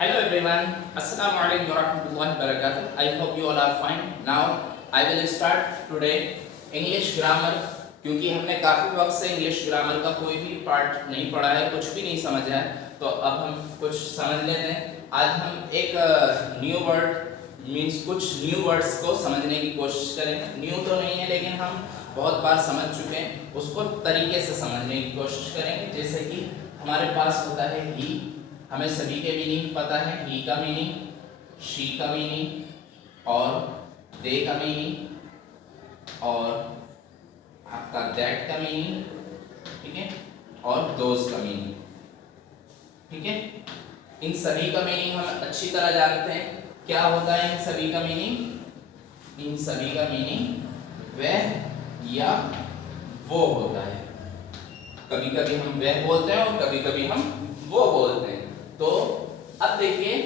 Hello everyone, Assalamu alaikum warahmatullahi wabarakatuh. I hope you all are fine. Now I will start today English grammar क्योंकि हमने काफ़ी वक्त से English grammar का कोई भी पार्ट नहीं पढ़ा है, कुछ भी नहीं समझा है, तो अब हम कुछ समझ लेते हैं। आज हम एक न्यू वर्ड मीन्स कुछ न्यू वर्ड्स को समझने की कोशिश करेंगे। न्यू तो नहीं है लेकिन हम बहुत बार समझ चुके हैं, उसको तरीके से समझने की कोशिश करेंगे। जैसे कि हमारे पास होता है ही, हमें सभी के मीनिंग पता है, ही का मीनिंग, शी का मीनिंग और दे का मीनिंग और आपका दैट का मीनिंग, ठीक है, और दोज का मीनिंग, ठीक है। इन सभी का मीनिंग हम अच्छी तरह जानते हैं। क्या होता है इन सभी का मीनिंग? इन सभी का मीनिंग वह या वो होता है। कभी कभी हम वह बोलते हैं और कभी कभी हम वो बोलते हैं। तो अब देखिए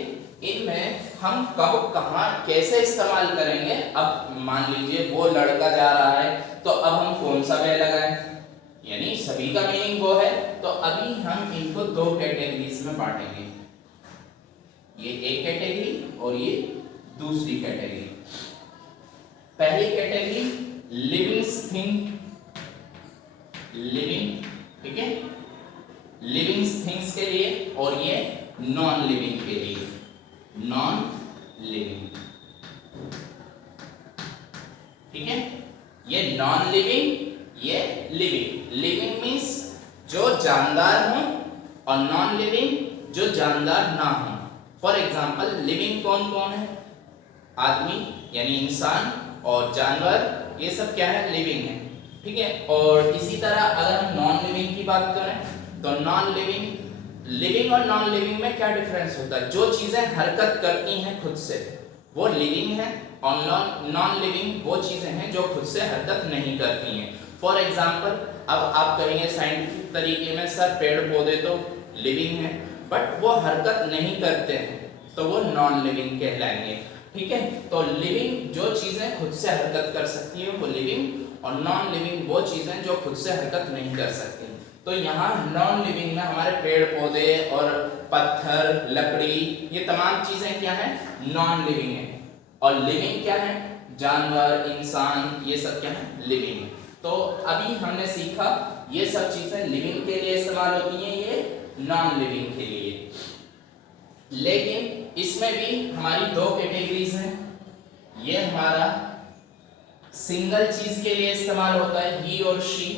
इनमें हम कब कहाँ कैसे इस्तेमाल करेंगे। अब मान लीजिए वो लड़का जा रहा है, तो अब हम कौन सा वह लगाएं, यानी सभी का मीनिंग वो है। तो अभी हम इनको दो कैटेगरीज में बांटेंगे, ये एक कैटेगरी और ये दूसरी कैटेगरी। पहली कैटेगरी लिविंग थिंग, लिविंग, ठीक है, लिविंग थिंग्स के लिए, और ये नॉन लिविंग के लिए, नॉन लिविंग, ठीक है। ये नॉन लिविंग, ये लिविंग। लिविंग मीन्स जो जानदार हो और नॉन लिविंग जो जानदार ना हो। फॉर एग्जाम्पल लिविंग कौन कौन है? आदमी यानी इंसान, और जानवर, ये सब क्या है? लिविंग है, ठीक है। और इसी तरह अगर हम नॉन लिविंग की बात करें तो नॉन लिविंग, लिविंग और नॉन लिविंग में क्या डिफरेंस होता है? जो चीजें हरकत करती हैं खुद से वो लिविंग है, और नॉन लिविंग वो चीजें हैं जो खुद से हरकत नहीं करती हैं। फॉर एग्जाम्पल अब आप करेंगे साइंटिफिक तरीके में, सर पेड़ पौधे तो लिविंग है बट वो हरकत नहीं करते हैं, तो वो नॉन लिविंग कहलाएंगे, ठीक है। तो लिविंग जो चीजें खुद से हरकत कर सकती है वो लिविंग, और नॉन लिविंग वो चीजें जो खुद से हरकत नहीं कर सकती। तो यहाँ नॉन लिविंग में हमारे पेड़ पौधे और पत्थर, लकड़ी, ये तमाम चीजें क्या है? नॉन लिविंग है। और लिविंग क्या है? जानवर, इंसान, ये सब क्या है? लिविंग है। तो अभी हमने सीखा ये सब चीजें लिविंग के लिए इस्तेमाल होती हैं, ये नॉन लिविंग के लिए। लेकिन इसमें भी हमारी दो कैटेगरीज हैं। ये हमारा सिंगल चीज के लिए इस्तेमाल होता है, ही और शी,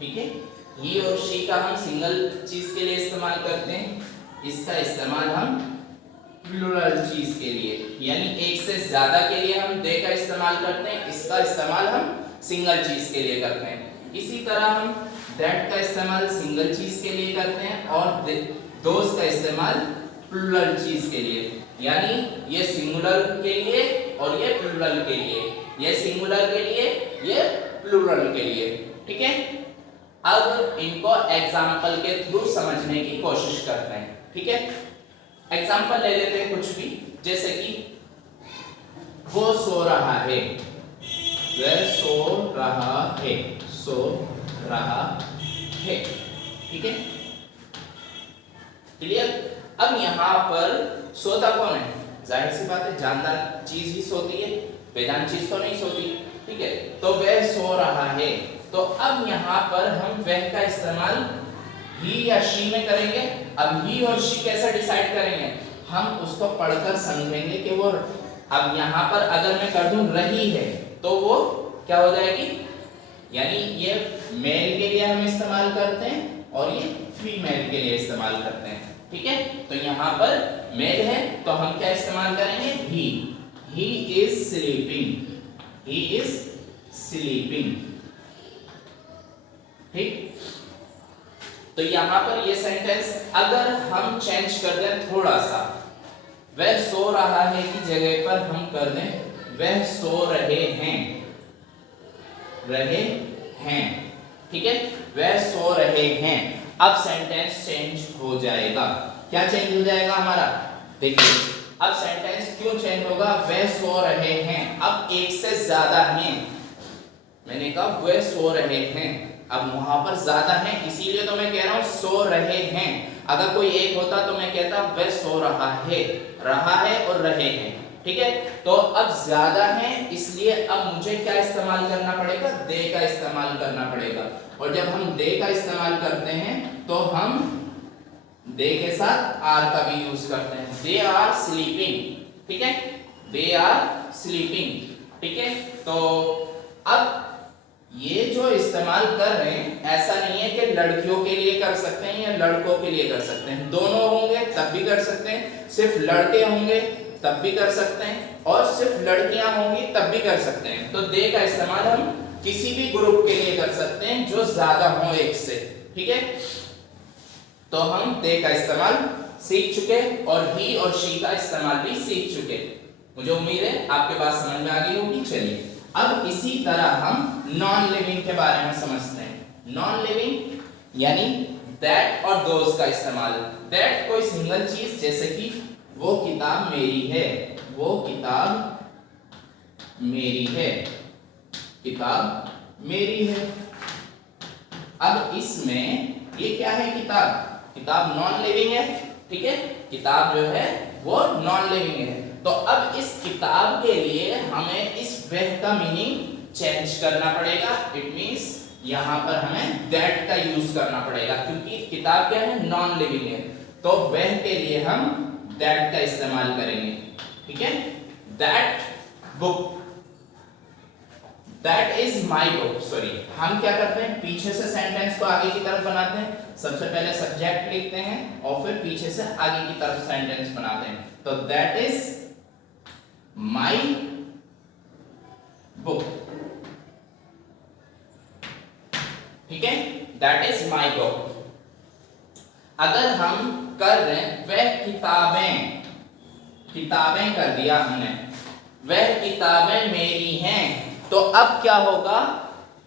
ठीक है। ही और शी का हम सिंगल चीज के लिए इस्तेमाल करते हैं, इसका इस्तेमाल हम प्लूरल चीज के लिए, यानी एक से ज्यादा के लिए हम दे का इस्तेमाल करते हैं, इसका इस्तेमाल हम सिंगल चीज के लिए करते हैं। इसी तरह हम दैट का इस्तेमाल सिंगल चीज के लिए करते हैं और दोज का इस्तेमाल प्लूरल चीज के लिए, यानी ये सिंगुलर के लिए और ये प्लूरल के लिए, ये सिंगुलर के लिए, ये प्लूरल के लिए, ठीक है। अब इनको एग्जाम्पल के थ्रू समझने की कोशिश करते हैं, ठीक है। एग्जाम्पल ले लेते हैं कुछ भी, जैसे कि वो सो रहा है, वह सो रहा है, सो रहा है, ठीक है, क्लियर। अब यहाँ पर सोता कौन है? जाहिर सी बात है जानदार चीज ही सोती है, बेजान चीज तो नहीं सोती, ठीक है। तो वह सो रहा है, तो अब यहाँ पर हम वह का इस्तेमाल ही या शी में करेंगे। अब ही और शी कैसे डिसाइड करेंगे? हम उसको पढ़कर समझेंगे कि वो, अब यहाँ पर अगर मैं कर दूं रही है तो वो क्या हो जाएगी, यानी ये मेल के लिए हम इस्तेमाल करते हैं और ये फीमेल के लिए इस्तेमाल करते हैं, ठीक है। तो यहाँ पर मेल है तो हम क्या इस्तेमाल करेंगे? He is sleeping, he is sleeping, ठीक। तो यहां पर ये सेंटेंस अगर हम चेंज कर दें थोड़ा सा, वह सो रहा है की जगह पर हम कर दें वह सो रहे हैं, रहे हैं, ठीक है, वह सो रहे हैं। अब सेंटेंस चेंज हो जाएगा। क्या चेंज हो जाएगा हमारा? देखिए अब सेंटेंस क्यों चेंज होगा? वह सो रहे हैं, अब एक से ज्यादा हैं, मैंने कहा वह सो रहे हैं, अब वहां पर ज्यादा है इसीलिए तो मैं कह रहा हूं सो रहे हैं। अगर कोई एक होता तो मैं कहता वह सो रहा है और रहे हैं, ठीक है। तो अब ज्यादा है इसलिए अब मुझे क्या इस्तेमाल करना पड़ेगा, दे का इस्तेमाल करना पड़ेगा। और जब हम दे का इस्तेमाल करते हैं तो हम दे के साथ आर का भी यूज करते हैं। दे आर स्लीपिंग, ठीक है, दे आर स्लीपिंग, ठीक है। तो अब ये जो इस्तेमाल कर रहे हैं ऐसा नहीं है कि लड़कियों के लिए कर सकते हैं या लड़कों के लिए कर सकते हैं, दोनों होंगे तब भी कर सकते हैं, सिर्फ लड़के होंगे तब भी कर सकते हैं और सिर्फ लड़कियां होंगी तब भी कर सकते हैं। तो दे का इस्तेमाल हम किसी भी ग्रुप के लिए कर सकते हैं जो ज्यादा हो एक से, ठीक है। तो हम दे का इस्तेमाल सीख चुके और ही और शी का इस्तेमाल भी सीख चुके। मुझे उम्मीद है आपके बात समझ में आ गई होगी। चलिए अब इसी तरह हम नॉन लिविंग के बारे में समझते हैं। नॉन लिविंग यानी दैट और दोज का इस्तेमाल। दैट कोई सिंगल चीज, जैसे कि वो किताब मेरी है, वो किताब मेरी है, किताब मेरी है। अब इसमें ये क्या है, किताब नॉन लिविंग है, ठीक है, किताब जो है वो नॉन लिविंग है। तो अब इस किताब के लिए हमें इस वह का मीनिंग चेंज करना पड़ेगा। इट मींस यहां पर हमें दैट का यूज करना पड़ेगा क्योंकि किताब क्या है, नॉन लिविंग है। तो वह के लिए हम दैट का इस्तेमाल करेंगे, ठीक है। That book, that is my book. Sorry, हम क्या करते हैं, पीछे से सेंटेंस को आगे की तरफ बनाते हैं। सबसे पहले सब्जेक्ट लिखते हैं और फिर पीछे से आगे की तरफ सेंटेंस बनाते हैं। तो दैट इज माई बुक, ठीक है, दैट इज माई बुक। अगर हम कर रहे हैं वह किताबें, किताबें कर दिया हमने, वह किताबें मेरी हैं, तो अब क्या होगा,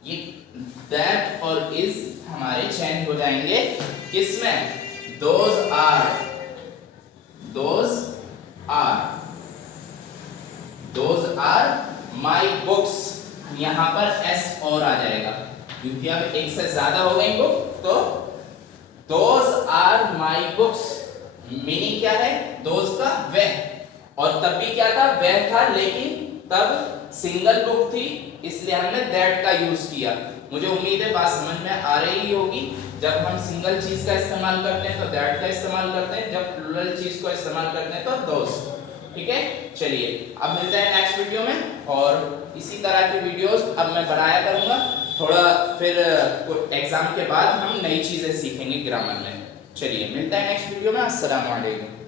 ये दैट और इज हमारे चेंज हो जाएंगे किसमें, those are, those are, those are my books. यहां पर एस और आ जाएगा क्योंकि अब एक से ज्यादा हो गई बुक। तो those are my books, meaning क्या है, दोज का वह, और तब भी क्या था, वह था, लेकिन तब सिंगल बुक थी इसलिए हमने दैट का यूज किया। मुझे उम्मीद है बात समझ में आ रही होगी। जब हम सिंगल चीज का इस्तेमाल करते हैं तो दैट का इस्तेमाल करते हैं, जब प्लूरल चीज को इस्तेमाल करते हैं तो दोज, ठीक है। चलिए अब मिलते हैं नेक्स्ट वीडियो में और इसी तरह की वीडियोस अब मैं बनाया करूंगा थोड़ा, फिर एग्जाम के बाद हम नई चीजें सीखेंगे ग्रामर में। चलिए मिलते हैं नेक्स्ट वीडियो में। अस्सलाम वालेकुम।